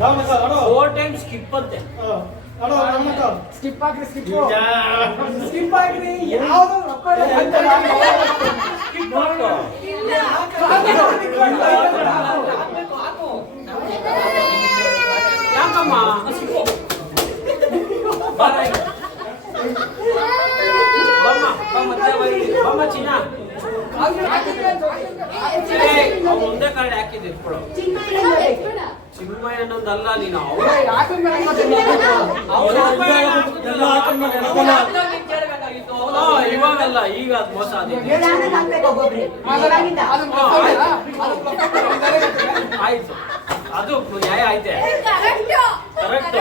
4 times skip ಅಂತೆ. Skip ಹಾಕ್ರಿ skip ಹಾಕ್ರಿ ಯಾವ್ದು ರೊಕ್ಕ ಯಾಕಮ್ಮ ಬಮ್ಮ ಚಿನ್ನ ಒಂದೇ ಕಾರ್ಡ್ ಹಾಕಿದ್ದು ಇಟ್ಕೊಳು. ಚಿನ್ಮಯ ಅನ್ನೋದಲ್ಲ ನೀನು ಇವಾಗಲ್ಲ, ಈಗ ಅದು ಮೋಸ ಆಯ್ತು, ಅದು ನ್ಯಾಯ ಐತೆ. ಕರೆಕ್ಟ್.